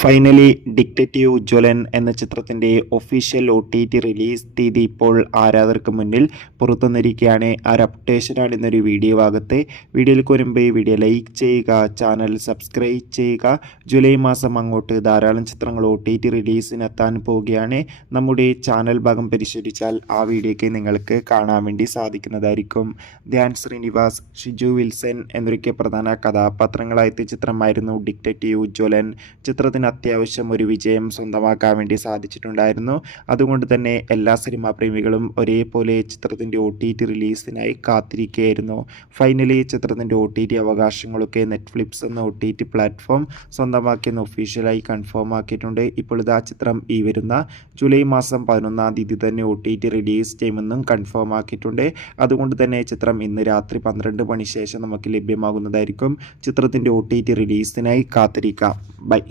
Finally detective Ujjwalan എന്ന ചിത്രത്തിൻ്റെ official OTT release തീയതി ഇപ്പോൾ ആരാധകർക്ക് മുന്നിൽ പുറത്തുവന്നിരിക്കുകയാണ്. ആ ഒരു അപ്ഡേഷനാണ് ഇന്നൊരു വീഡിയോ ഭാഗത്ത്. വീഡിയോയിലേക്ക് വരുമ്പോൾ ഈ വീഡിയോ ലൈക്ക് ചെയ്യുക, ചാനൽ സബ്സ്ക്രൈബ് ചെയ്യുക. ജൂലൈ മാസം അങ്ങോട്ട് ധാരാളം ചിത്രങ്ങൾ OTT റിലീസിനെത്താൻ പോവുകയാണ്. നമ്മുടെ ചാനൽ ഭാഗം പരിശോധിച്ചാൽ ആ വീഡിയോയ്ക്ക് നിങ്ങൾക്ക് കാണാൻ വേണ്ടി സാധിക്കുന്നതായിരിക്കും. ധ്യാൻ ശ്രീനിവാസ്, ഷിജു വിൽസൺ എന്നൊക്കെ പ്രധാന കഥാപാത്രങ്ങളായ ചിത്രമായിരുന്നു ഡിറ്റക്റ്റീവ് ഉജ്ജ്വലൻ. ചിത്രത്തിന് അത്യാവശ്യം ഒരു വിജയം സ്വന്തമാക്കാൻ വേണ്ടി സാധിച്ചിട്ടുണ്ടായിരുന്നു. അതുകൊണ്ട് തന്നെ എല്ലാ സിനിമാ പ്രേമികളും ഒരേപോലെ ചിത്രത്തിൻ്റെ OTT റിലീസിനായി കാത്തിരിക്കുകയായിരുന്നു. ഫൈനലി ചിത്രത്തിൻ്റെ OTT അവകാശങ്ങളൊക്കെ നെറ്റ്ഫ്ലിക്സ് എന്ന OTT പ്ലാറ്റ്ഫോം സ്വന്തമാക്കിയെന്ന് ഒഫീഷ്യലായി കൺഫേം ആക്കിയിട്ടുണ്ട്. ഇപ്പോൾ ഇതാ ചിത്രം ഈ വരുന്ന ജൂലൈ മാസം 11-ാം തീയതി തന്നെ OTT റിലീസ് ചെയ്യുമെന്നും കൺഫേം ആക്കിയിട്ടുണ്ട്. അതുകൊണ്ട് തന്നെ ചിത്രം ഇന്ന് രാത്രി 12 മണി ശേഷം നമുക്ക് ലഭ്യമാകുന്നതായിരിക്കും. ചിത്രത്തിൻ്റെ OTT റിലീസിനായി കാത്തിരിക്കാം. ബൈ.